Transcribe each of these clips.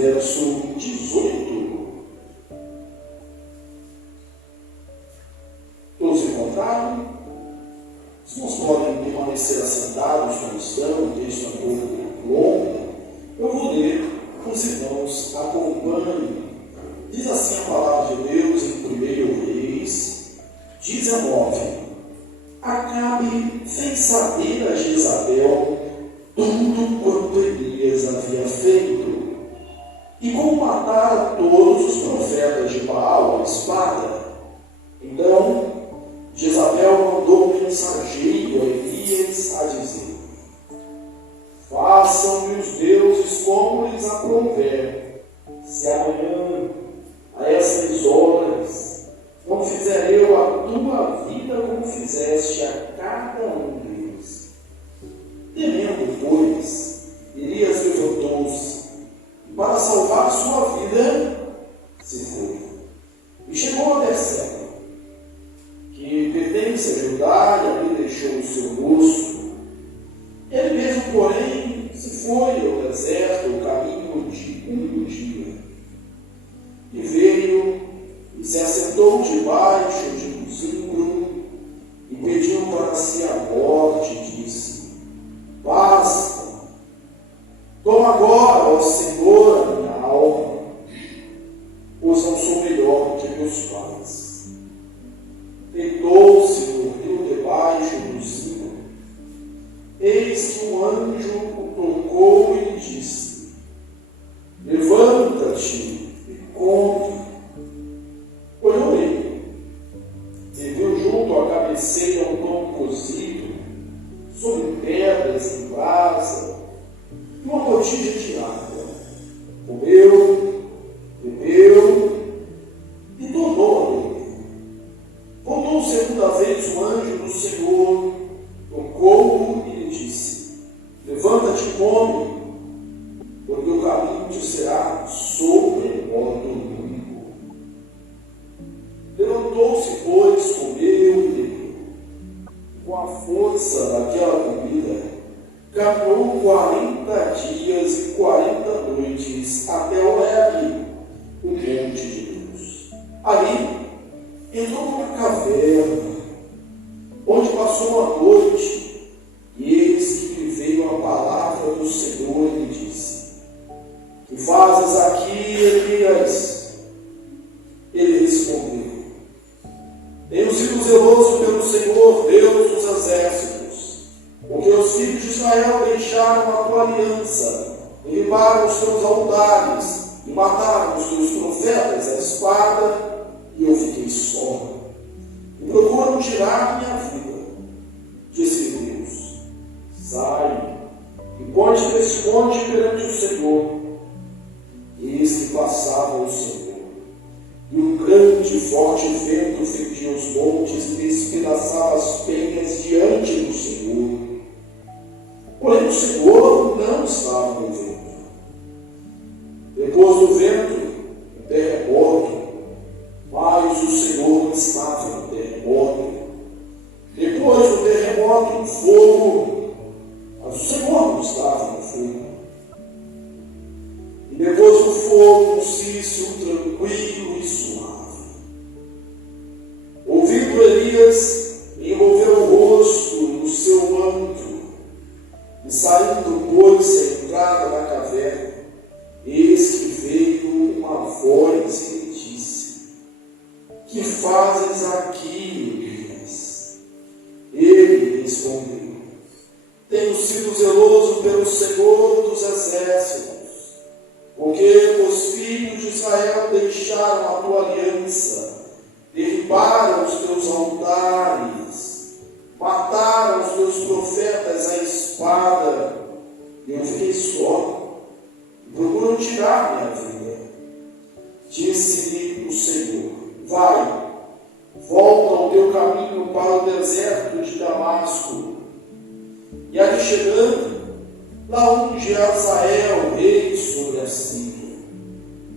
verso 18. Todos encontraram? Os irmãos podem permanecer assentados como estão, o texto é um pouco longo. Eu vou ler, os irmãos acompanhem. Diz assim a palavra de Deus em 1 Reis 19. Acabe fez saber a Jezabel tudo quanto Elias havia feito, e como matara todos os profetas de Baal à espada. Então Jezabel mandou um mensageiro a Elias a dizer: façam-me os deuses como lhes aprouver, se amanhã a essas horas não fizer eu a tua vida como fizeste a cada um deles. Temendo, pois, Elias levantou-se e, para salvar sua vida, se foi. E chegou a Berseba, que pertence a Judá, e ali deixou o seu moço. Ele mesmo, porém, se foi ao deserto, o caminho de um dia, e veio e se assentou debaixo de um zimbro e pediu para si a morte, e disse: basta, toma agora, ó Senhor, a minha alma, pois não sou melhor que meus pais. Deitou-se e dormiu debaixo do zimbro. Eis que um anjo o tocou e lhe disse: levanta-te e come. Olhou ele, e viu junto à cabeceira um pão cozido, sobre pedras em brasa, e uma botija de água. Comeu, bebeu e tornou a dormir. Voltou segunda vez o anjo do Senhor, tocou-o e lhe disse: levanta-te e come, porque o caminho te será sobremodo longo. Levantou-se, pois, comeu e bebeu. Com a força daquela comida, caminhou 40 dias e 40 noites até Horebe, o monte de Deus. Ali entrou numa caverna, onde passou uma noite, e eis que lhe veio a palavra do Senhor e lhe disse: que fazes aqui, Elias? Ele respondeu: tenho sido zeloso pelo Senhor, Deus dos exércitos, porque os filhos de Israel deixaram a tua aliança, derribaram os teus altares e mataram os teus profetas à espada, e eu fiquei só. E procuram tirar minha vida. Disse Deus: sai e põe-te nesse monte perante o Senhor. Eis que passava o Senhor, e um grande e forte vento fendia os montes e despedaçava as penhas diante do Senhor. Porém o Senhor não estava no vento. Depois do vento, um terremoto, mas o Senhor não estava no terremoto. Depois do terremoto, um fogo, mas o Senhor não estava no fogo. E depois do fogo, um silêncio tranquilo e suave. Ouvindo Elias, envolveu o rosto no seu manto, e saindo, pôs-se à entrada da caverna. Eis que veio uma voz e lhe disse: que fazes aqui, Elias? Ele respondeu: tenho sido zeloso pelo Senhor dos exércitos, porque os filhos de Israel deixaram a tua aliança, derribaram os teus altares, mataram os teus profetas à espada, e eu fiquei só, e procuram tirar minha vida. Disse-lhe o Senhor: vai, volta ao teu caminho para o deserto de Damasco, e ali chegando, lá unge Azael, rei sobre a Síria.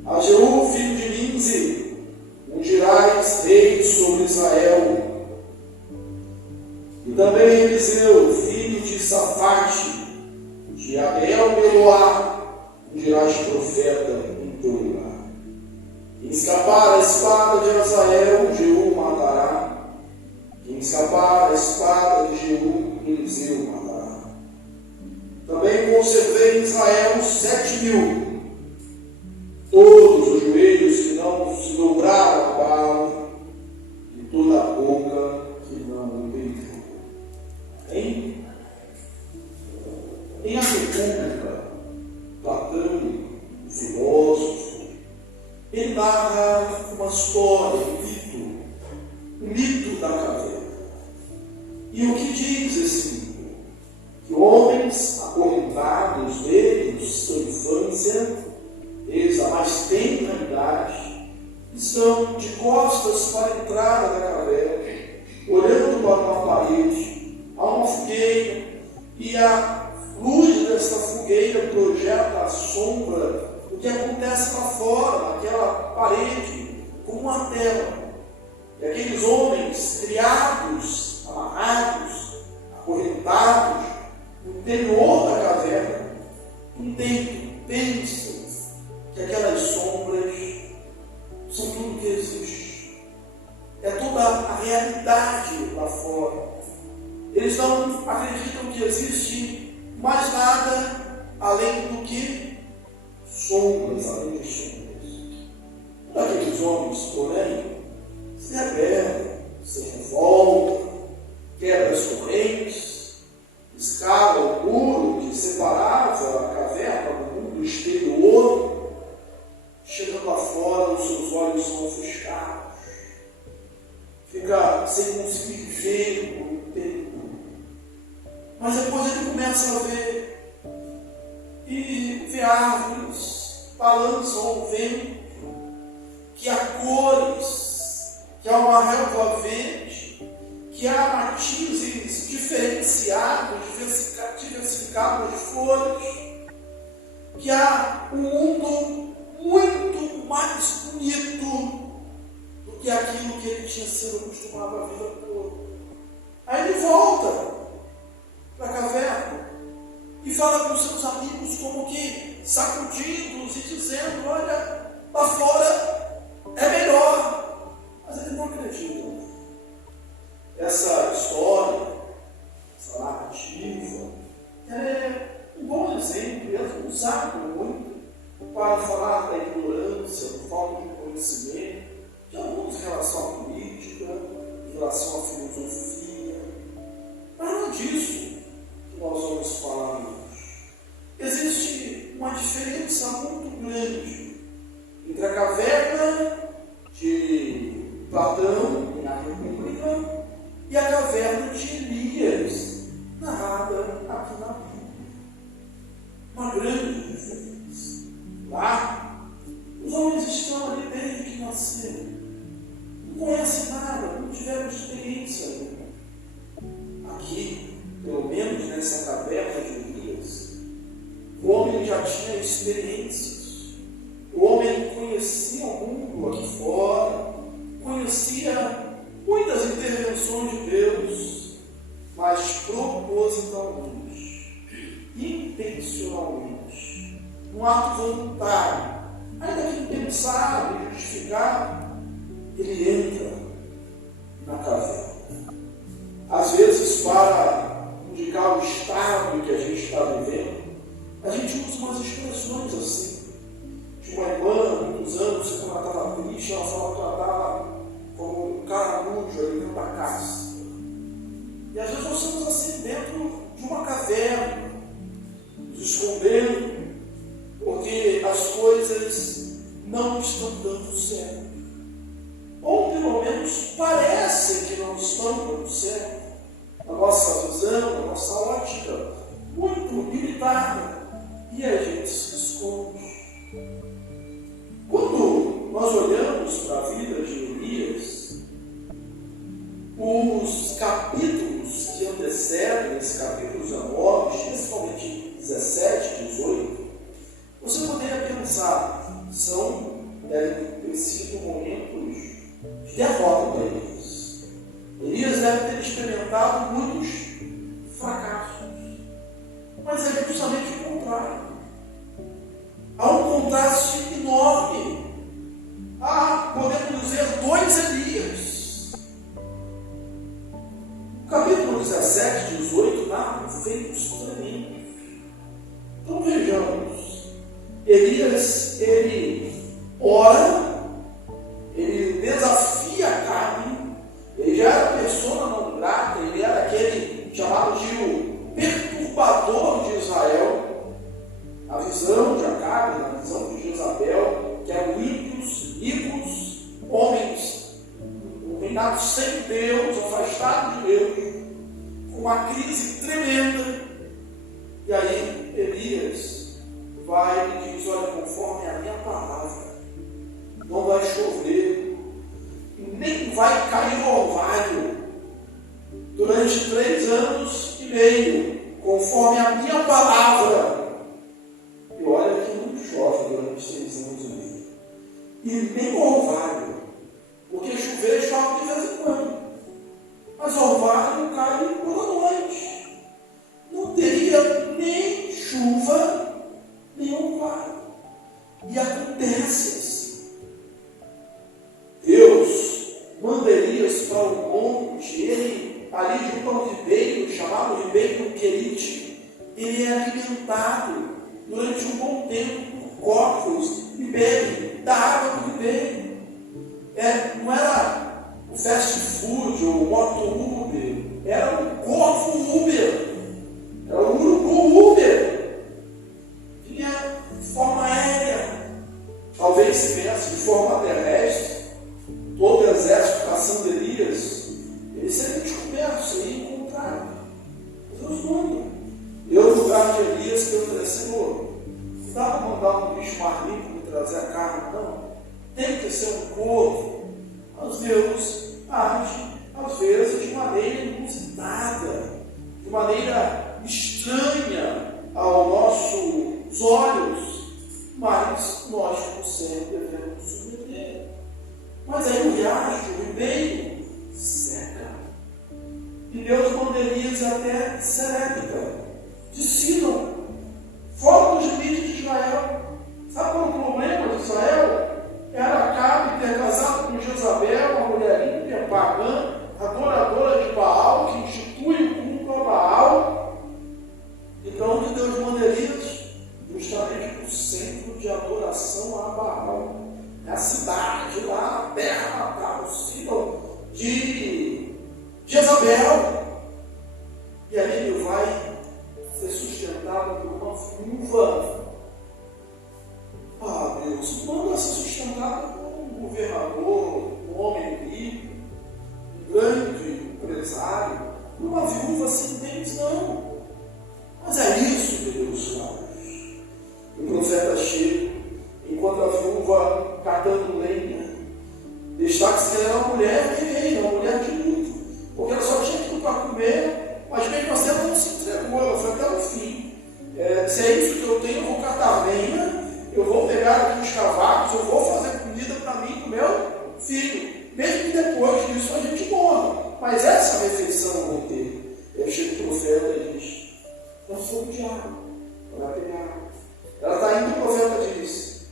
A Jeú, filho de Nimzi, ungirás rei sobre Israel. E também Eliseu, filho de Safate, de Abel-Meloá, dirás profeta em teu lugar. Quem escapar a espada de Azael, Jeú matará. Quem escapar a espada de Jeú, Eliseu matará. Também conservei em Israel 7.000, todos os joelhos que não se dobraram a Baal, e toda a boca que não o beijou. Em A República, Platão, o filósofo, ele narra uma história, um mito da caverna. E o que diz esse mito? Que homens acorrentados desde sua infância, desde a mais tenra idade, estão de costas para a entrada da caverna, olhando para uma parede, a uma fogueira, e a luz dessa fogueira projeta a sombra do que acontece lá fora, naquela parede, como uma tela. E aqueles homens criados, amarrados, acorrentados, no interior da caverna, pensam que aquelas sombras são tudo que existe. É toda a realidade lá fora. Eles não acreditam que existe mais nada além do que sombras, além de sombras. Aqueles homens, porém, se rebelam, se revoltam, quebram as correntes, escalam o muro que separava a caverna do mundo exterior. Chegando lá fora, os seus olhos são ofuscados. Fica sem conseguir ver por um tempo. Mas depois ele começa a ver. E vê árvores balançam ao vento. Que há cores. Que há uma relva verde. Que há matizes diferenciados, diversificados de flores. Que há um mundo muito mais bonito do que aquilo que ele tinha sido acostumado a vida toda. Aí ele volta para a caverna e fala com seus amigos como que sacudidos e dizendo: olha, lá fora é melhor. Mas eles não acreditam. Essa história, essa narrativa, ela é um bom exemplo, é usado muito para falar da ignorância, da falta de conhecimento, de alguns em relação à política, em relação à filosofia. Mas não é disso que nós vamos falar hoje. Existe uma diferença muito grande entre a caverna de Platão, na República, e a caverna de Elias, narrada aqui na Bíblia. Uma grande diferença. Lá, os homens estão ali desde que nasceram. Não conhecem nada, não tiveram experiência nenhuma. Aqui, pelo menos nessa caverna de Elias, o homem já tinha experiências. O homem conhecia o mundo aqui fora, conhecia muitas intervenções de Deus, mas propositalmente, intencionalmente, um ato voluntário, ainda que impensado e justificado, ele entra na caverna. Às vezes, para indicar o estado que a gente está vivendo, a gente usa umas expressões assim. De uma irmã, há muitos anos, quando ela estava triste, ela falava que ela estava como um caramujo ali dentro da casa. E às vezes nós estamos assim dentro de uma caverna, nos escondendo, porque as coisas não estão dando certo. Ou pelo menos parecem que não estão dando certo. A nossa visão, a nossa ótica, muito limitada. E a gente se esconde. Quando nós olhamos para a vida de Elias, os capítulos que antecedem, esses capítulos 19, especialmente 17 e 18, você poderia pensar, devem ter sido momentos de derrota para Elias. Elias deve ter experimentado muitos fracassos. Mas é justamente o contrário. Elias, ele ora, ele desafia Acabe, ele já era persona não grata, ele era aquele chamado de o perturbador de Israel. A visão de Acabe, a visão de Jezabel, que eram ímpios, ricos, homens, um reinado sem Deus, afastado de Deus, com uma crise tremenda. E aí Elias vai e diz: olha, conforme a minha palavra, não vai chover, nem vai cair orvalho durante 3 anos e meio, conforme a minha palavra. E olha que não chove durante 3 anos e meio. E nem orvalho, porque chover chove de vez em quando, mas orvalho cai toda noite. Não teria nem chuva, nem orvalho. E acontece assim. Deus manda Elias para o monte, ele ali junto ao ribeiro, chamado ribeiro Querite, ele é alimentado durante um bom tempo por corpos e bebe da água do ribeiro. Não era o fast food ou o moto Uber, era o corpo Uber, era o urubu Uber. Vinha de forma aérea, talvez se viesse de forma terrestre. Todo o exército caçando Elias, ele seria descoberto, seria encontrado. Deus manda. Eu, no lugar de Elias, que eu falei: Senhor, não dá para mandar um bicho maligno me trazer a carne, não. Tem que ser um corvo. Mas Deus age, às vezes, de maneira inusitada, de maneira estranha aos nossos olhos, mas nós, como sempre, devemos submeter. Mas aí o riacho, o ribeiro, seca. E Deus manda Elias até Serepta, de Sidom, fora dos limites de Israel. Sabe qual é o problema de Israel? Era Acabe ter casado com Jezabel, uma mulher ímpia, pagã, adoradora de Baal, que institui o culto a Baal. Então, onde Deus manda Elias? Justamente para o centro de adoração a Baal. É a cidade lá, a terra natal, o Sidom de Jezabel. E aí ele vai ser sustentado por uma viúva. Ah, Deus, manda ser sustentado por um governador, um homem rico, um grande empresário, por uma viúva sem dentes, não. Mas é isso que Deus faz. O profeta chega, enquanto a viúva catando lenha, destaca-se que ela era uma mulher guerreira, uma mulher de luto, porque ela só tinha tudo para comer, mas mesmo assim ela não se entregou, ela foi até o fim. Se é isso que eu tenho, eu vou catar lenha, eu vou pegar aqui os cavacos, eu vou fazer comida para mim e para o meu filho, mesmo que depois disso a gente morra, mas essa refeição eu vou ter. Eu chego o profeta e diz: não sou o diabo, vai pegar. Ela está indo, o profeta diz: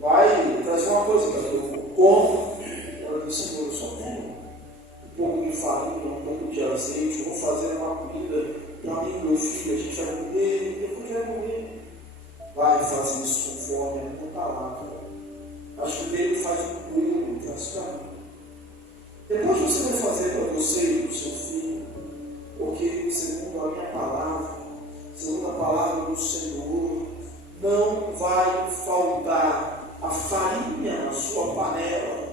vai trazer uma coisa para eu como. Ela diz: Senhor, eu só tenho um pouco de farinha, um pouco de azeite, eu vou fazer uma comida para mim e meu filho, a gente vai comer, depois vai comer. Vai fazer isso conforme a minha palavra. Acho que Deus faz um coelho, traz para mim. Depois você vai fazer para você e para o seu filho, porque segundo a minha palavra, segundo a palavra do Senhor, não vai faltar a farinha na sua panela,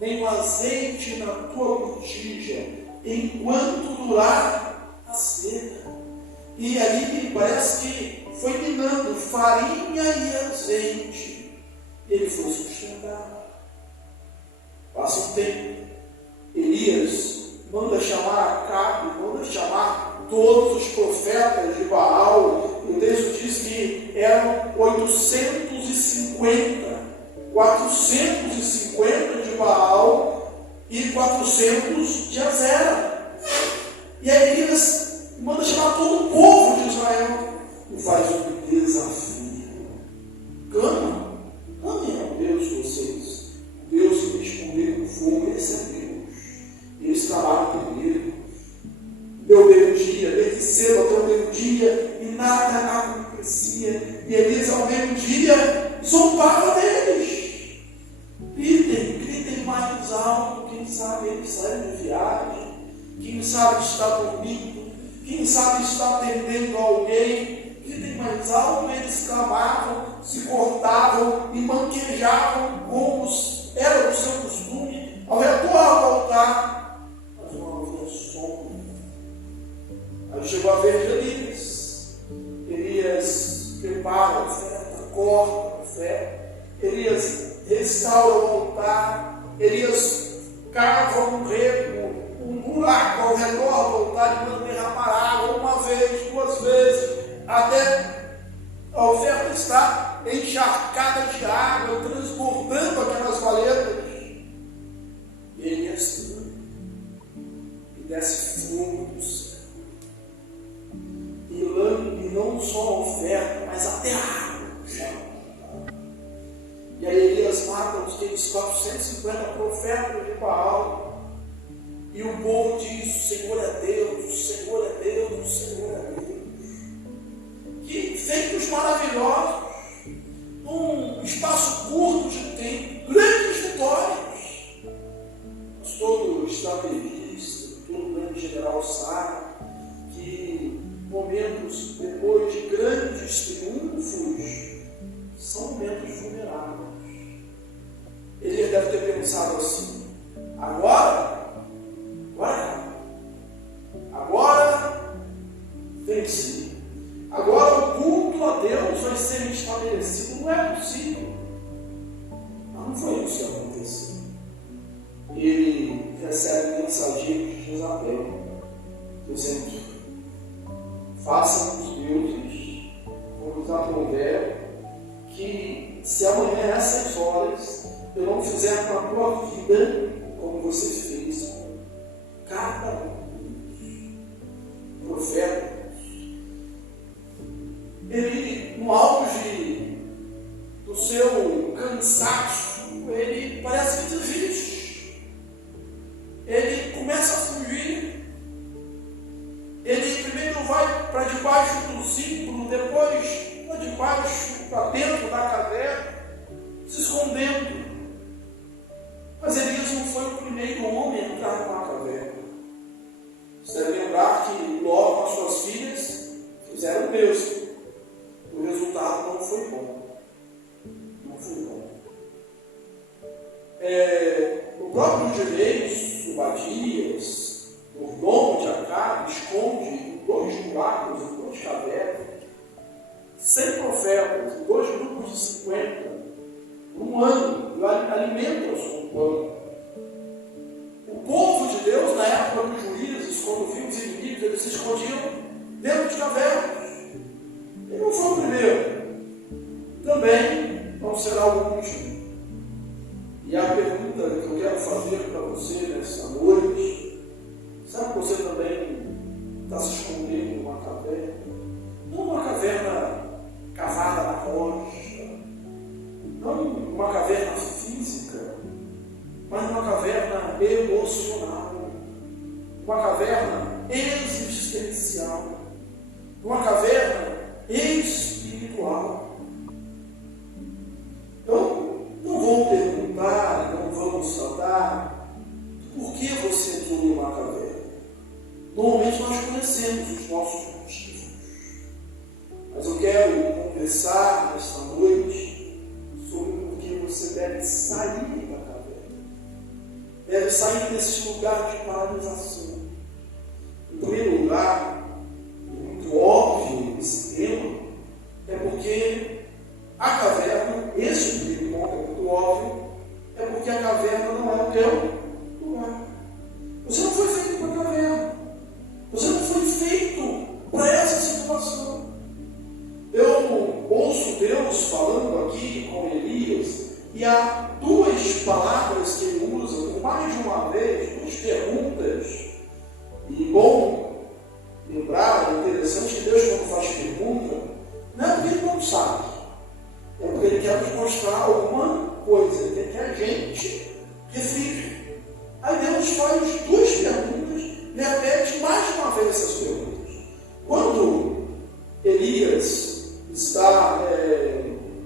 nem o azeite na tua botija, enquanto durar a seca. E ali parece que foi minando farinha e azeite. Ele foi sustentado. Passa um tempo, Elias manda chamar Acabe, manda chamar todos os profetas de Baal. O texto diz que eram 450 de Baal e 400 de Azera. E aí Elias manda chamar todo o povo de Israel e faz um desafio. Clamem ao Deus de vocês, o Deus que respondeu com fogo. Esse é Deus. Eles trabalham primeiro, deu meio-dia, desde cedo até o meio-dia, e nada acontecia. E Elias, ao meio-dia, zombava sabe está dormindo, quem sabe está atendendo alguém, que tem mais alto, eles clamavam, se cortavam e manquejavam como era o seu costume, ao redor do altar, mas não havia som. Aí chegou a vez de Elias. Elias prepara a oferta, corta a oferta, Elias restaura o altar, Elias cava um rego, um buraco ao redor do altar e manda derramar água uma vez, duas vezes, até a oferta estar encharcada de água, transbordando aquelas valetas. E Elias e desce fogo do céu. E não só a oferta, mas até a água. E aí Elias mata aqueles 450 profetas de Baal. E o povo diz: o Senhor é Deus, o Senhor é Deus, o Senhor é Deus. Que feitos maravilhosos, num espaço curto de tempo, grandes vitórias. Mas todo estadista, todo grande general sabe que momentos depois de grandes triunfos são momentos vulneráveis. Ele deve ter pensado assim: agora venci. Agora o culto a Deus vai ser estabelecido. Não é possível. Mas não foi isso que aconteceu. Ele recebe mensageiro de Jezabel, dizendo: façam os deuses como nos aprouver, que se amanhã essas horas eu não fizer com a tua vida como você fez com cada um dos profetas. Ele, no auge do seu cansaço, ele parece que desiste. Ele começa a fugir. Ele primeiro vai para debaixo do símbolo, depois para debaixo, para dentro da caverna, se escondendo. Mas Elias não foi o primeiro homem a entrar na caverna. Você deve lembrar que logo as suas filhas fizeram o mesmo. O resultado não foi bom. Não foi bom. O próprio Direis, Obadias, o dono de Acabe, esconde 2 buracos e 2 cavernas, 100 profetas, 2 grupos de 50, um ano, alimenta-os com pão. O povo de Deus, na época dos juízes, quando viam os inimigos, eles se escondiam dentro de cavernas. Ele não foi o primeiro. Também não será o último. E a pergunta que eu quero fazer para você nessa noite: será que você também está se escondendo numa caverna? Não uma caverna cavada na rocha, não uma caverna física, mas uma caverna emocional, uma caverna existencial, uma caverna espiritual. Então, não vou perguntar, não vamos tratar por que você entrou em uma caverna. Normalmente nós conhecemos os nossos motivos, mas eu quero conversar nesta noite sobre por que você deve sair da caverna, deve sair desse lugar de paralisação. Em primeiro lugar, muito óbvio esse tema, é porque a caverna, esse primeiro ponto é muito óbvio, é porque a caverna não é o teu lugar. Você não foi feito para a caverna. Você não foi feito para essa situação. Eu ouço Deus falando aqui com Elias, e há 2 palavras que ele usa por mais de uma vez, 2 perguntas. E bom lembrar, é interessante que Deus, quando faz pergunta, não é porque ele não sabe, é porque ele quer nos mostrar alguma coisa, ele quer que a gente reflita. Aí Deus faz 2 perguntas, repete mais de uma vez essas perguntas. Quando Elias está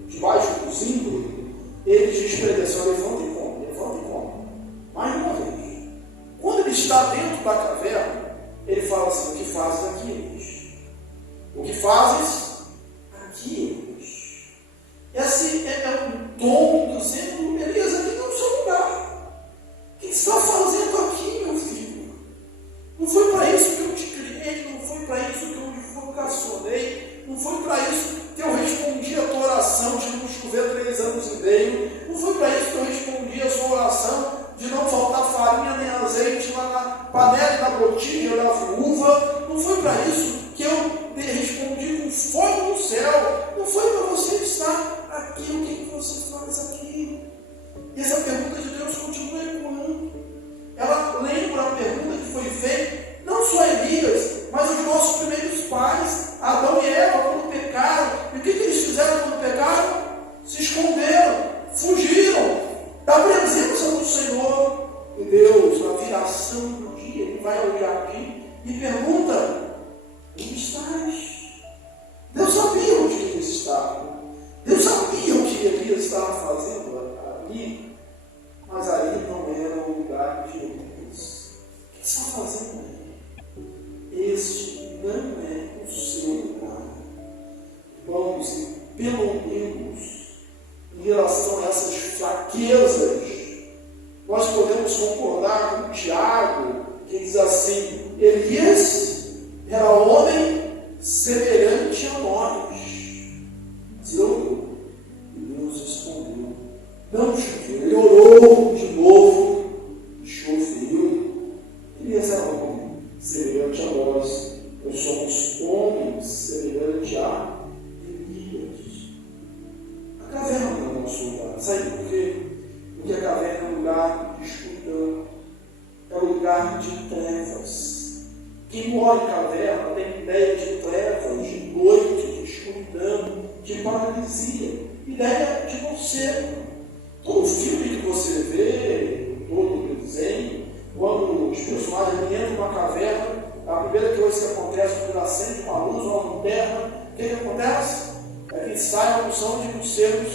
debaixo do símbolo, ele diz para ele assim: levanta e come, mais de uma vez. Quando ele está dentro da caverna, ele fala assim: o que fazes aqui, Elias? O que fazes aqui, Elias? Esse é um tom dizendo: Elias, aqui não é o seu lugar. O que você está fazendo aqui, meu filho? Não foi para isso que eu te criei, não foi para isso que eu me vocacionei, não foi para isso que eu respondi a tua oração de não chover 3 anos e meio, não foi para isso que eu respondi a sua oração de não faltar farinha nem azeite lá na panela e na botija da viúva, não foi para isso que eu respondi com fogo no céu, não foi para você estar aqui. O que você faz aqui? E essa pergunta de Deus continua ecoando. Ela lembra a pergunta que foi feita, não só a Elias, mas os nossos primeiros pais, Adão e Eva, quando pecaram. E o que eles fizeram quando pecaram? Se esconderam, fugiram da presença do Senhor. E Deus, na viração do dia, Ele vai ao jardim e pergunta: onde estás? Deus sabia onde eles estavam. Deus sabia o que Elias estava fazendo ali, mas ali não era o lugar de Elias. O que está fazendo aí? Este não é o seu lugar. Vamos, pelo menos, em relação a essas fraquezas, nós podemos concordar com Tiago, que diz assim: Elias era homem semelhante a nós. Mas orou, e Deus respondeu: não choveu. Ele orou de novo, choveu. Elias era homem semelhante a nós. Nós somos homens semelhante a Elias. A caverna não é o nosso lugar. Sabe por quê? Porque a caverna é um lugar de escuridão, é um lugar de trevas. Quem mora em caverna tem ideia de trevas, de noite, de escuridão, de paralisia, ideia de você. Todo filme que você vê, todo desenho, quando os personagens entram numa caverna, a primeira coisa que acontece é quando acende uma luz ou uma lanterna, o que acontece? É que sai a noção de morcegos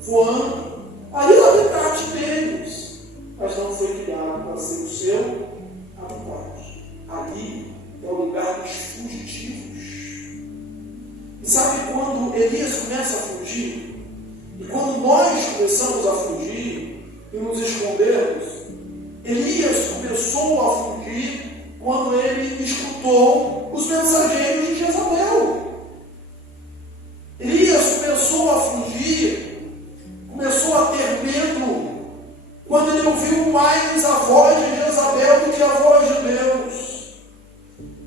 voando. Ali é o habitat deles, mas não foi criado para ser o seu habitat. Ali é o lugar dos fugitivos. E sabe quando Elias começa a fugir? E quando nós começamos a fugir e nos escondermos, Elias começou a fugir quando ele escutou os mensageiros de Jezabel. Elias começou a fugir, começou a ter medo, quando ele ouviu mais a voz de Jezabel do que a voz de Deus.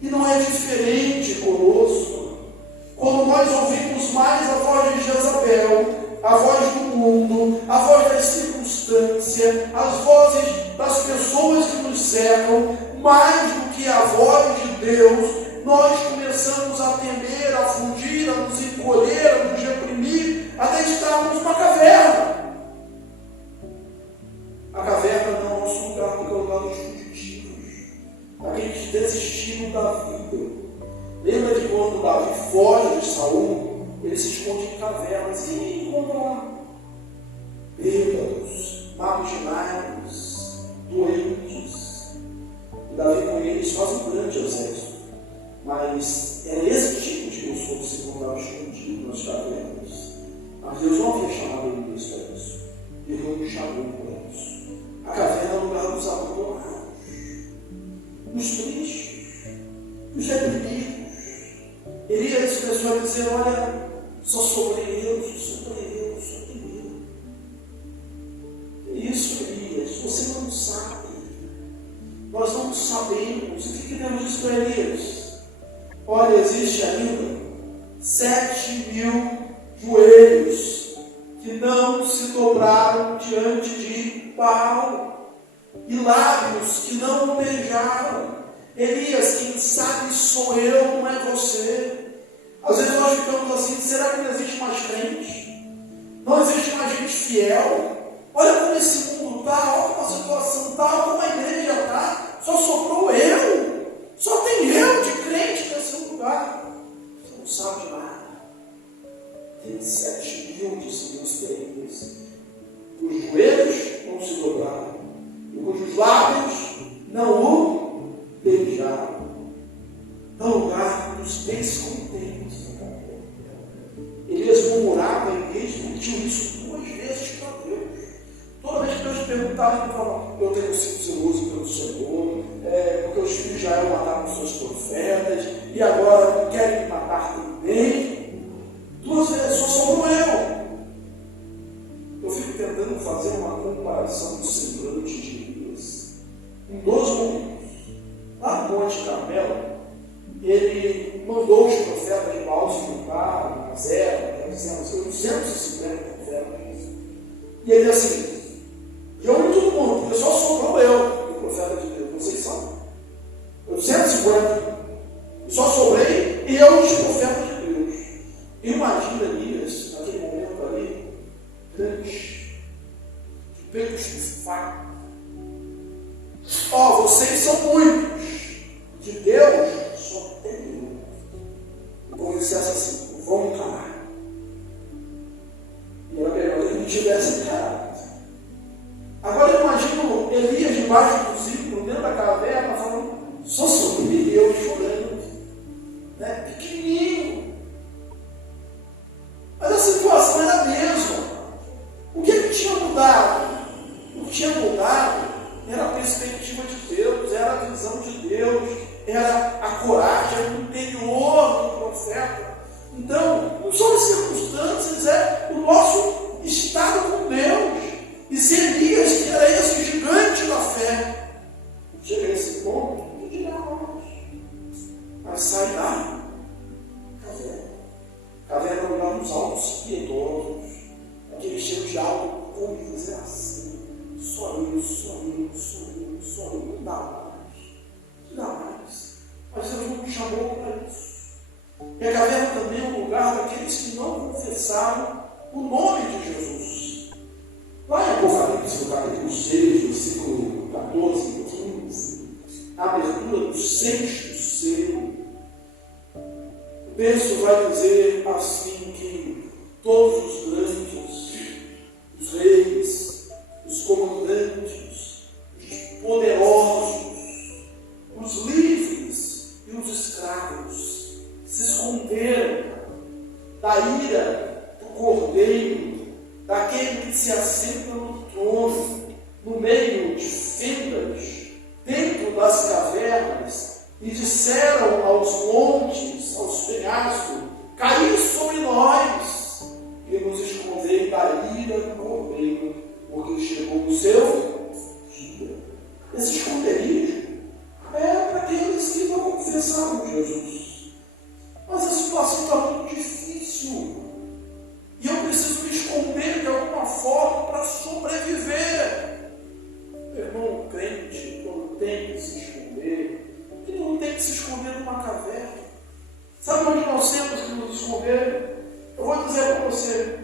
E não é diferente conosco. Quando nós ouvimos mais a voz de Jezabel, a voz do mundo, a voz da circunstância, as vozes das pessoas que nos cercam, mais do que a voz de Deus, nós começamos a temer, a fugir, a nos encolher, a nos reprimir, até estarmos numa caverna. A caverna não é o nosso lugar, porque é o lugar dos fugitivos, aqueles que desistiram da vida. Lembra de quando Davi foge de Saul? Ele se esconde em cavernas e encontra bêbados, marginados, doentes. E Davi com eles faz um grande exército. Mas era esse tipo de pessoa que se encontrava escondido nas cavernas. Mas Deus não havia chamado ele para isso. Deus não me chamou para isso. A caverna é o lugar dos abandonados, dos tristes, dos deprimidos. Elias começou a dizer: olha, só sobrei eu, só tenho eu. Isso, Elias, você não sabe. Nós não sabemos. O que Deus disse para Elias? Olha, existe ainda 7.000 joelhos que não se dobraram diante de Baal, e lábios que não o beijaram. Elias, quem sabe sou eu, não é você. Às vezes nós ficamos assim: será que não existe mais crente? Não existe mais gente fiel? Olha como esse mundo está, olha como a situação está, olha como a igreja está. Só sobrou eu, só tem eu de crente nesse lugar. Você não sabe de nada. Tem 7.000 discípulos terríveis, os joelhos não se dobraram, e cujos lábios não o beijaram. perguntavam, ele falava: eu tenho sido zeloso pelo Senhor, porque os filhos de Israel mataram os seus profetas, e agora querem me matar também. 2 vezes só sobrou eu. Eu fico tentando fazer uma comparação do semblante de Elias em 2 momentos. Lá no Monte Carmelo, ele mandou os profetas de Baal se juntar, 850 profetas. E ele disse assim: reúne todo mundo, porque só sobrou eu, o profeta de Deus. Vocês são 850. E só sobrei eu, os profetas de Deus. Imagina Elias, naquele momento ali, grande, de peitos de fato. Vocês são muitos. De Deus, só tem um. Como ele dissesse assim: vamos encarar. E era melhor que ele tivesse encarado. Agora eu imagino Elias debaixo do ciclo, dentro da caverna, falando: só sobre eu chorando, né? Pequenininho. Mas a situação era a mesma. O que tinha mudado? O que tinha mudado era a perspectiva de Deus, era a visão de Deus, era a coragem, era o interior do profeta. Então, não são as circunstâncias, é o nosso estado com Deus. E se Elias, que era esse gigante da fé, chega a esse ponto, não dirá mais. Mas sai da caverna. Caverna é lugar dos altos piedosos, aquele cheiro de algo, como dizer assim: só eu, só eu, só eu, só eu, não dá mais. Não dá mais. Mas Deus não me chamou para isso. E a caverna também é um lugar daqueles que não confessaram o nome de Jesus. Lá em Apocalipse, no capítulo 6, versículo 14 e 15, a abertura do 6º selo, o texto vai dizer assim que todos os grandes, os reis, os comandantes, os poderosos, os livres e os escravos se esconderam da ira do Cordeiro, daquele que se assenta no trono, no meio de fendas, dentro das cavernas, e disseram aos montes, aos penhascos: caí sobre nós, e nos esconder da ira do Cordeiro, porque chegou o seu dia. Esse esconderijo é para aqueles que não confessaram Jesus. Mas a situação está muito difícil. E eu preciso me esconder de alguma forma para sobreviver. Meu irmão crente, quando tem que se esconder, ele não tem que se esconder numa caverna. Sabe onde nós temos que nos esconder? Eu vou dizer para você: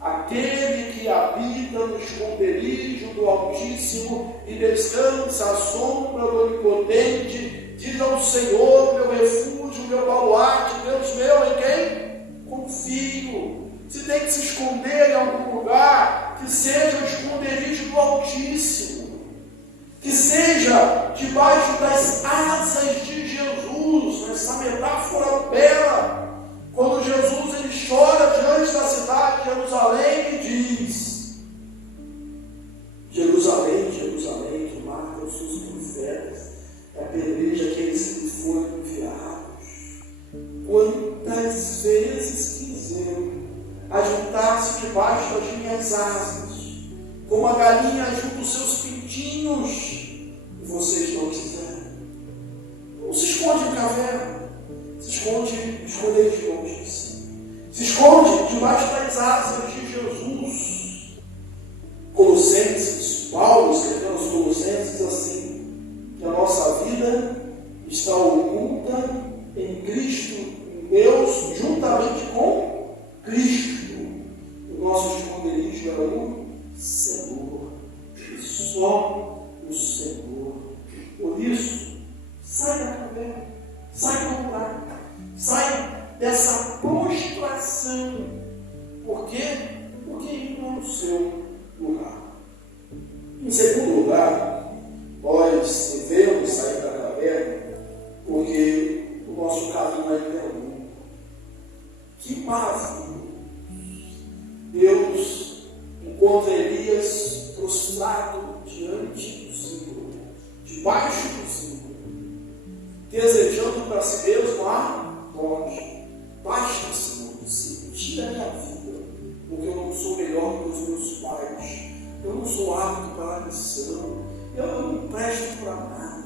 aquele que habita no esconderijo do Altíssimo e descansa à sombra do Onipotente, diz ao Senhor: meu refúgio, meu baluarte, Deus meu, em quem confio. Se tem que se esconder em algum lugar, que seja o esconderijo do Altíssimo, que seja debaixo das asas de Jesus, nessa metáfora bela, quando Jesus ele chora diante da cidade de Jerusalém e diz: Jerusalém, Jerusalém, que mata os seus profetas, que apedreja aqueles que lhe foram enviados. Quantas vezes quiseram ajuntar-se debaixo das minhas asas, como a galinha junta os seus pintinhos, e vocês não quiseram. Não se esconde em caverna, se esconde de longe. Se esconde debaixo das asas de Jesus. Colossenses, Paulo escreveu aos Colossenses assim: que a nossa vida está oculta em Cristo, em Deus, juntamente com Cristo. O nosso esconderijo era o Senhor, e só o Senhor. Por isso, sai da caverna, sai do lugar, sai dessa prostração. Por quê? Porque ele não é o seu lugar. Em segundo lugar, nós devemos sair da caverna porque o nosso caminho ainda é longo. Que maravilha! Deus encontra Elias prostrado diante do Senhor, debaixo do Senhor, desejando para si mesmo a morte. Basta, Senhor, se tira a minha vida, porque eu não sou melhor que os meus pais, eu não sou apto para a missão, eu não presto para nada.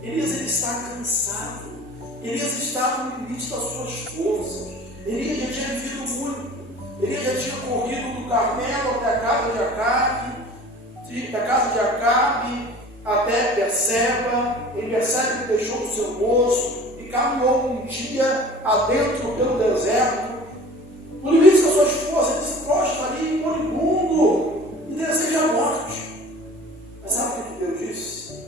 Elias, ele está cansado, Elias está no limite das suas forças, Elias já tinha vivido muito, Elias já tinha corrido do Carmelo até a casa de Acabe, da casa de Acabe até Berseba. Em Berseba ele deixou o seu moço e caminhou um dia adentro pelo deserto. No limite das suas forças, ele se prostra ali moribundo e deseja a morte. Mas sabe o que Deus disse?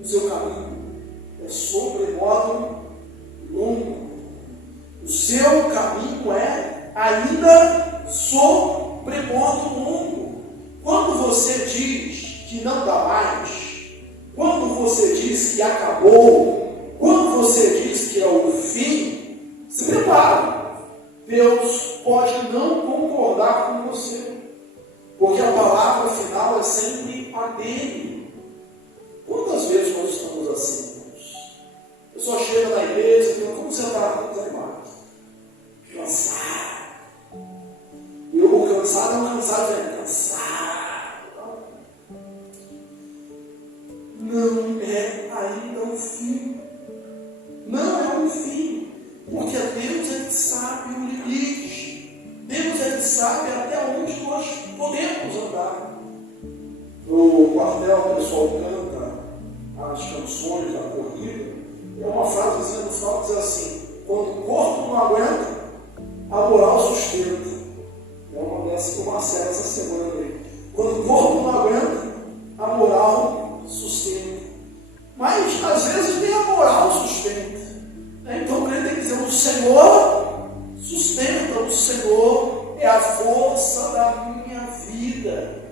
O seu caminho é sobremodo longo. O seu caminho é ainda sobremodo longo. Quando você diz que não dá mais, quando você diz que acabou, quando você diz que é o fim, se prepare. Deus pode não concordar com você, porque a palavra final é sempre a dele. Quantas vezes nós estamos assim, irmãos? A pessoa chega na igreja e fala: como você está? Desanimado, cansado. E o cansado é um cansado, cansado. Não é ainda o fim. Não é o fim. Porque Deus, ele sabe o limite. Deus, ele sabe até onde nós podemos andar. No quartel, o pessoal canta as canções da corrida. É uma frasezinha no final que diz assim: quando o corpo não aguenta, a moral sustenta. É uma dessas que eu marcelo essa semana aí. Quando o corpo não aguenta, a moral sustenta. Mas às vezes nem a moral sustenta. Então o crente tem que dizer: o Senhor sustenta, o Senhor é a força da minha vida,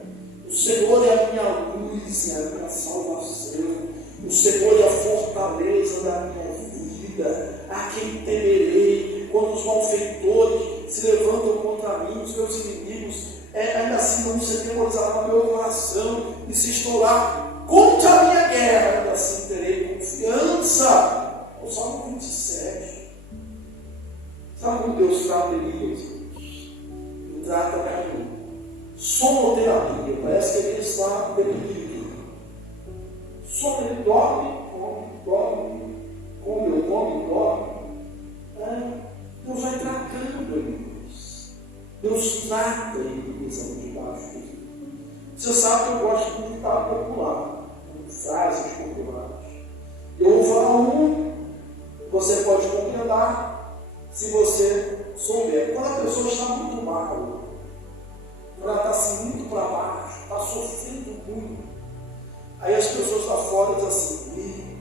o Senhor é a minha luz, é a minha salvação, o Senhor é a fortaleza da minha vida, a quem temerei. Quando os malfeitores se levantam contra mim, os meus inimigos, ainda assim não se atemorizará no meu coração, e se estou lá contra a minha guerra, ainda assim terei confiança. O Salmo 27. Sabe como Deus trata Elias? Ele trata com sonoterapia. Parece que ele está deprimido. Sono, ele dorme, dorme. Deus vai tratando Elias. Deus trata Elias ali debaixo dele. Você sabe que eu gosto muito de estar popular, frases populares. Eu vou falar um, você pode completar se você souber. Quando a pessoa está muito mal, quando ela está assim muito para baixo, está sofrendo muito, aí as pessoas lá fora dizem assim: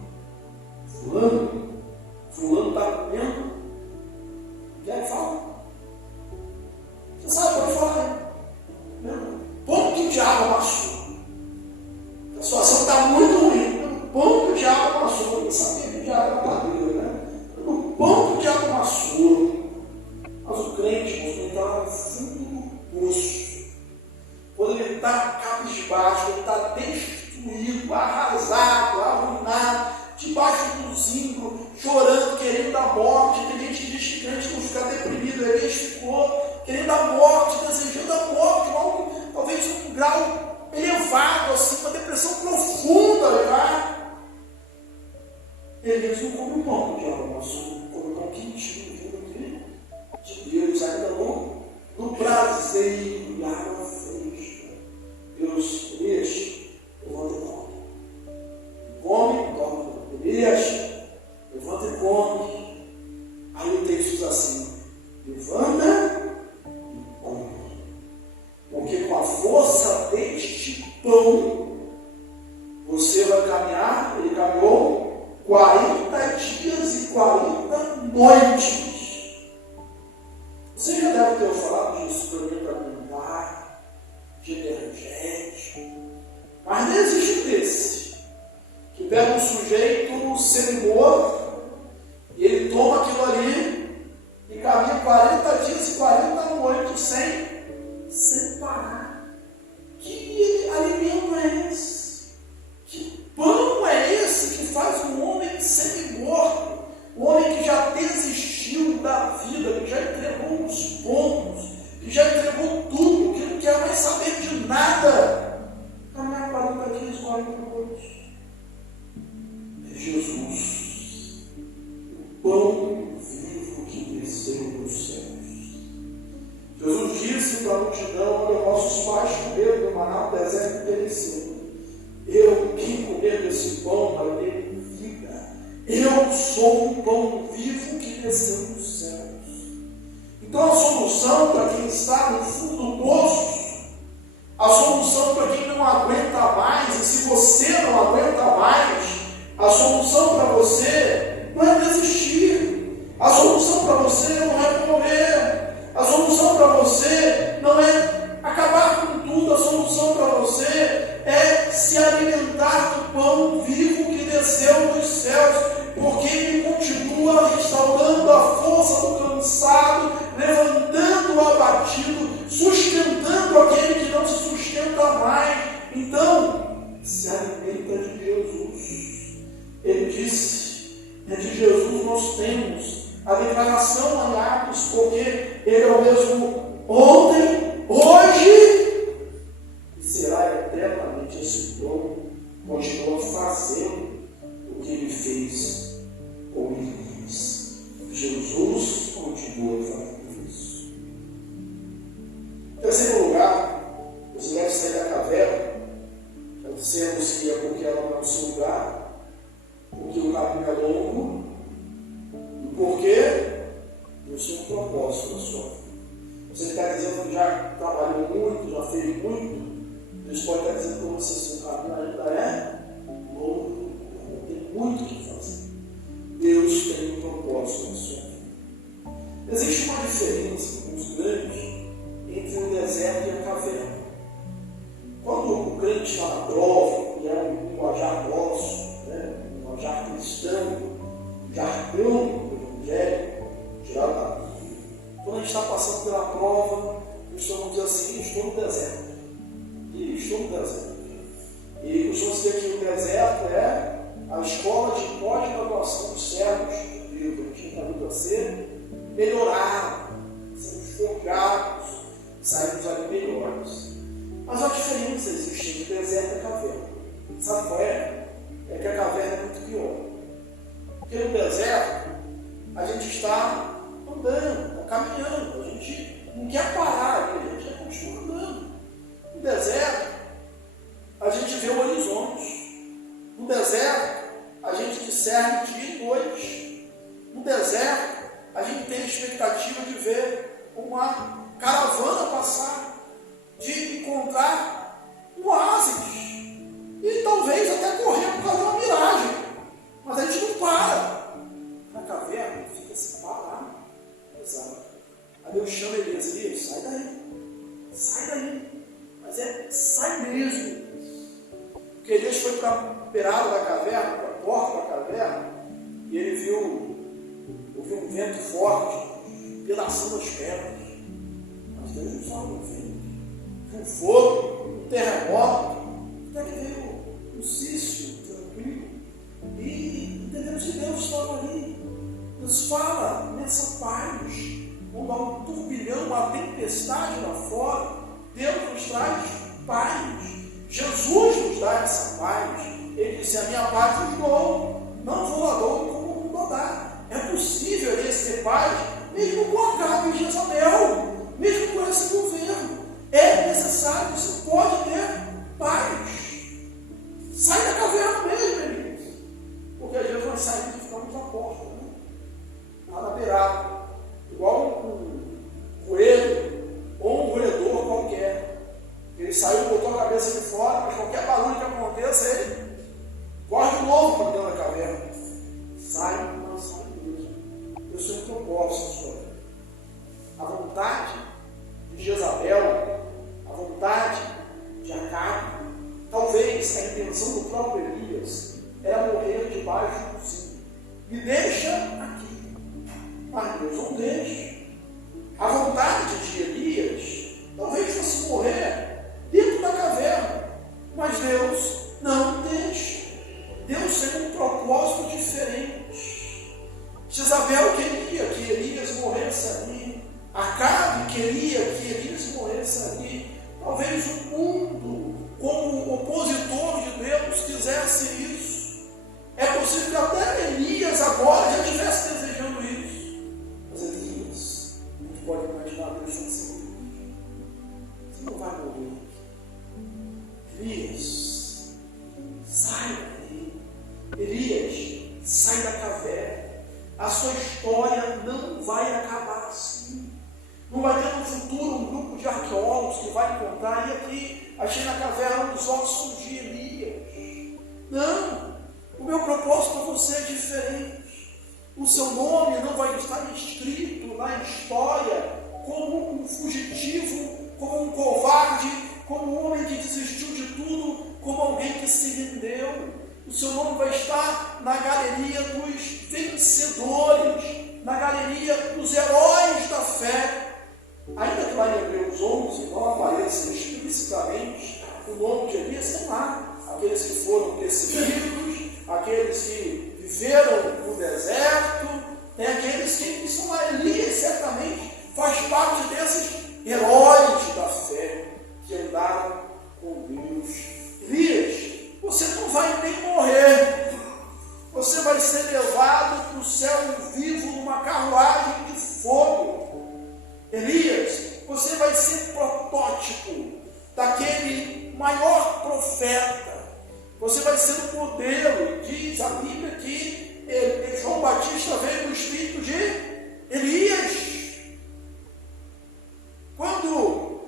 fulano está comendo? Quer falar? Você sabe, pode falar, né? Ponto de água amassou. A situação está muito ruim. Ponto de água amassou. Não sabia que o diabo era madeira, né? No ponto de água amassou. Mas o crente, ele está no fundo do poço. Quando ele está cabisbaixo, ele está destruído, arrasado, arruinado, debaixo do zimbro, chorando, querendo a morte. Tem gente que diz que crente não fica deprimido. Ele ficou querendo a morte, desejando a morte, logo, talvez um grau elevado, assim, uma depressão profunda já. Elias não come pão de água amassou, come pão quentinho, de Deus, ainda no prazer e água fresca. Deus, Elias, levanta e come. Come. Elias, levanta e come. Aí o texto diz assim: levanta e come. Porque com a força deste pão, você vai caminhar. Ele caminhou 40 dias e 40 noites. Você já deve ter falado de suplemento alimentar, de energético. Mas não existe desse, que pega um sujeito semi-morto e ele toma aquilo ali e caminha 40 dias e 40 noites sem parar. Que alimento deserto pereceu. Quem comer desse pão vai ter vida. Eu sou o pão vivo que desceu dos céus. Então a solução para quem está no fundo do poço, a solução para quem não aguenta mais, e se você não aguenta mais, a solução para você não é desistir. A solução para você não é morrer. A solução para você não é acabar com tudo. A solução para você é se alimentar do pão vivo que desceu dos céus, porque ele continua restaurando a força do cansado, levantando o abatido, sustentando aquele que não se sustenta mais. Então, se alimenta de Jesus. Ele disse, é de Jesus nós temos a declaração em Atos, porque ele é o mesmo ontem, hoje e será eternamente. Esse dom continua fazendo o que ele fez com Elias. Jesus continua fazendo isso. Em terceiro lugar, os deve sair da caverna. Já dissemos que é porque ela não é o seu lugar, porque o caminho é longo, e porque Deus tem um propósito na sua vida. Você está dizendo que já trabalhou muito, já fez muito, Deus pode estar dizendo para você que o caminho ainda é longo, tem muito o que fazer. Deus tem um propósito na sua vida. Existe uma diferença muito grande entre o deserto e a caverna. Quando o crente está na prova, e é um linguajar nosso, um linguajar cristão, um jargão do evangelho, tirado da Bíblia, quando a gente está passando pela prova, costumamos dizer assim: estou no deserto. E estou no deserto. E costumamos dizer que o deserto é a escola de pós-graduação dos servos de Deus. A gente está vindo a ser melhorados, sermos forjados, sairmos ali melhores. Mas a diferença existe entre o deserto e a caverna. Sabe qual é? É que a caverna é muito pior. Porque no deserto, a gente está andando, está caminhando, a gente não quer parar, a gente já continua andando. No deserto, a gente vê o horizonte. No deserto, a gente discerne dia e noite. No deserto, a gente tem a expectativa de ver uma caravana passar, de encontrar um oásis, e talvez até correr por causa de uma miragem. Mas a gente não para. Na caverna, a gente fica assim, parado. Exato. Aí Deus chama Elias: Elias, sai daí. Sai daí. Mas sai mesmo. Porque Elias foi para a beirada da caverna, para a porta da caverna, e ele ouviu um vento forte, pedaçando as pedras. Mas Deus não sabe o vento. Um fogo, um terremoto, até que veio um silêncio tranquilo. E entendemos que Deus estava ali. Nos fala nessa paz. Quando há um turbilhão, uma tempestade lá fora, Deus nos traz paz. Jesus nos dá essa paz. Ele disse: a minha paz vos dou, não vou a dou como o mundo dá. É possível esse ter paz, mesmo com Acabe e Jezabel, mesmo com esse governo. É necessário, você pode ter paz. Sai da caverna mesmo, amigos. Porque às vezes nós saímos e ficamos à porta, lá na beirada, igual um coelho ou um roedor qualquer. Ele saiu, botou a cabeça de fora, mas qualquer barulho que aconteça, ele corre de novo para dentro da caverna. Sai, não sai mesmo. Deus tem um propósito na sua vida. A vontade de Jezabel, a vontade de Acabe, talvez a intenção do próprio Elias era morrer debaixo do cio. Me deixa aqui. Mas Deus não deixa. A vontade de Elias talvez fosse morrer dentro da caverna, mas Deus não deixa. Deus tem um propósito diferente. Jezabel queria que Elias morresse ali. Acabe queria que Elias morresse ali. Talvez o mundo, como opositor de Deus, quisesse isso. É possível que até Elias agora já estivesse desejando isso. Mas Elias, a gente pode imaginar Deus assim: você não vai morrer na caverna dos ossos de Elias. Não, o meu propósito para você é diferente. O seu nome não vai estar escrito na história como um fugitivo, como um covarde, como um homem que desistiu de tudo, como alguém que se rendeu. O seu nome vai estar na galeria dos vencedores, na galeria dos heróis da fé. Ainda que lá em Hebreus 11 não apareça explicitamente o nome de Elias, tem lá aqueles que foram perseguidos, aqueles que viveram no deserto, tem aqueles que são lá. Elias certamente faz parte desses heróis da fé que andaram com Deus. Elias, você não vai nem morrer, você vai ser levado para o céu vivo numa carruagem de fogo. Elias, você vai ser protótipo daquele maior profeta. Você vai ser o modelo. Diz a Bíblia que João Batista veio no espírito de Elias. Quando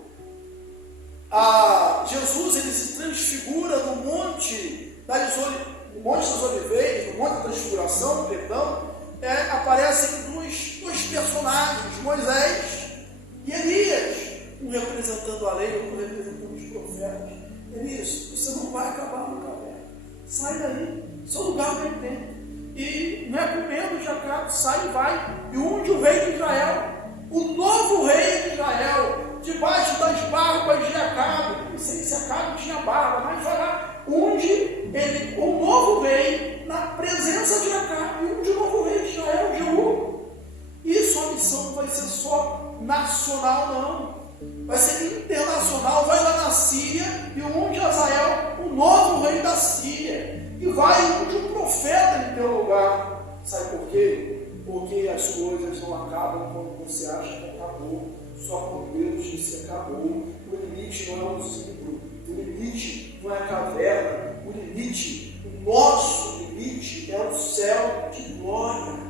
Jesus ele se transfigura no Monte das Oliveiras, no Monte da Transfiguração, aparecem dois personagens, Moisés e Elias, um representando a lei, outro representando os profetas. Elias, você não vai acabar no caverna. Sai daí, seu lugar vai ter. E não é com medo de Acabe, sai e vai. E unge o rei de Israel, o novo rei de Israel, debaixo das barbas de Acabe. Não sei se Acabe tinha barba, mas vai lá, unge ele, o novo rei, na presença de Acabe, unge o novo rei de Israel, Jeú. Isso, a missão não vai ser só nacional, não. Vai ser internacional. Vai lá na Síria e unge Azael, o novo rei da Síria. E vai unge um profeta em teu lugar. Sabe por quê? Porque as coisas não acabam quando você acha que acabou. Só quando Deus disse acabou. O limite não é o símbolo. O limite não é a caverna. O limite, o nosso limite é o céu de glória.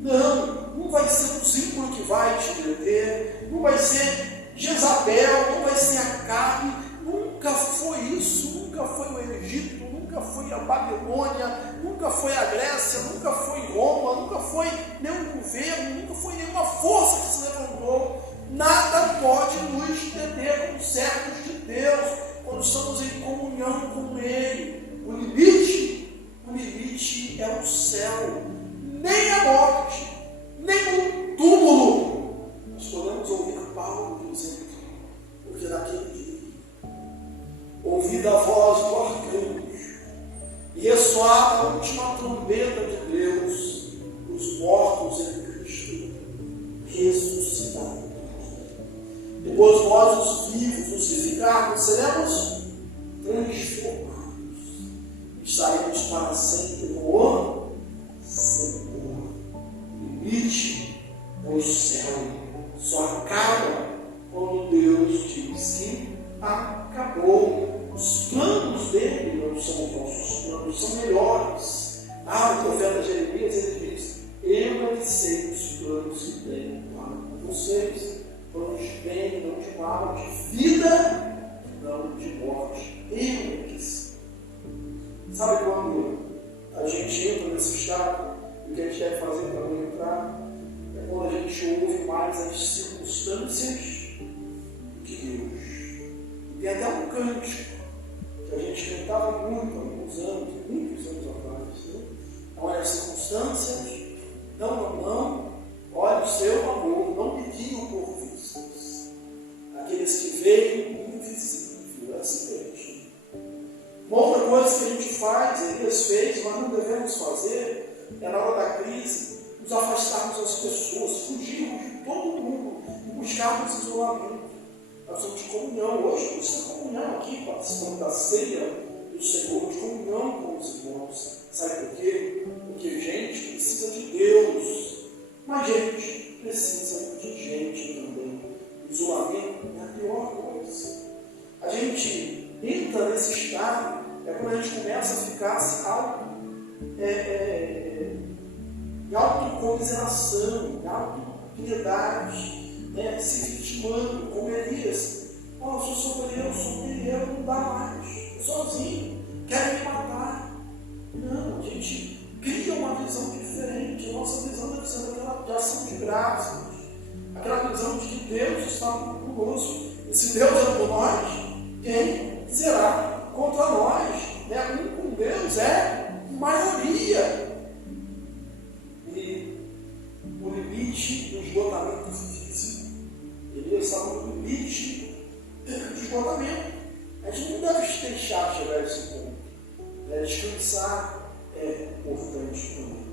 Não vai ser um símbolo que vai te deter. Não vai ser Jezabel, não vai ser Acabe. Nunca foi isso. Nunca foi o Egito, nunca foi a Babilônia, nunca foi a Grécia, nunca foi Roma, nunca foi nenhum governo, nunca foi nenhuma força que se levantou. Nada pode nos deter como servos de Deus, quando estamos em comunhão com Ele. O limite é o céu. Nem a morte, nem o túmulo. Nós podemos ouvir Paulo dizendo, porque naquele dia ouvida a voz do arcanjo e ressoar a última trombeta de Deus, os mortos em Cristo ressuscitarão. Depois nós, os vivos, os que ficarmos, seremos transformados. Estaremos para sempre no Senhor. O limite é o céu. Só acaba quando Deus diz que acabou. Os planos dele não são os nossos planos, são melhores. O profeta Jeremias, ele diz, eu não sei os planos que tenho para vocês, planos de bem, não de mal, de vida, não de morte. Eu que sei. Sabe quando a gente entra nesse estado, o que a gente deve fazer para não entrar? É quando a gente ouve mais as circunstâncias do que Deus. E tem até um cântico que a gente cantava muito há muitos anos atrás, né? Olha as circunstâncias, não, olha o seu amor, não pediam por vistas. Aqueles que veem invisível, é assim mesmo. Uma outra coisa que a gente faz, Elias fez, mas não devemos fazer, é na hora da crise, nos afastarmos das pessoas, fugirmos de todo mundo e buscarmos isolamento. Nós somos de comunhão. Hoje nós temos comunhão aqui, participando da ceia do Senhor, de comunhão com os irmãos. Sabe por quê? Porque gente precisa de Deus, mas gente precisa de gente também. O isolamento é a pior coisa. A gente entra nesse estado, é quando a gente começa a ficar em autocomiseração, em autopiedade, se vitimando, como Elias. Oh, eu sou guerreiro, não dá mais. Eu sozinho, querem me matar. Não, a gente cria uma visão diferente. A nossa visão deve ser aquela de ação de graças, aquela visão de que Deus está conosco. E se Deus é por nós, quem será contra nós? Um com Deus é maioria. E o limite do esgotamento físico, ele estava no limite do esgotamento. A gente não deve deixar chegar a esse ponto. Descansar é importante também.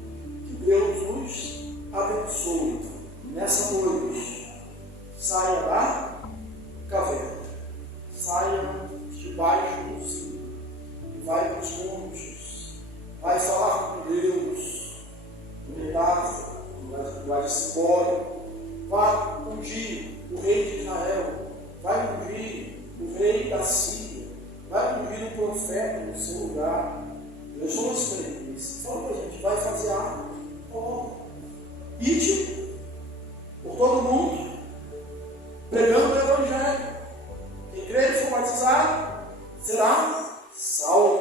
Que Deus nos abençoe nessa noite. Saia da caverna, saia debaixo do cio e vai para os montes, vai falar com Deus, no lugar de Sicória, vai ungir o rei de Israel, vai ungir o rei da Síria, vai ungir o profeta no seu lugar. Deus não espera isso. Fala para a gente, vai fazer algo. Ide por todo mundo, pregando o Evangelho. Quem crer e for batizado será salvo.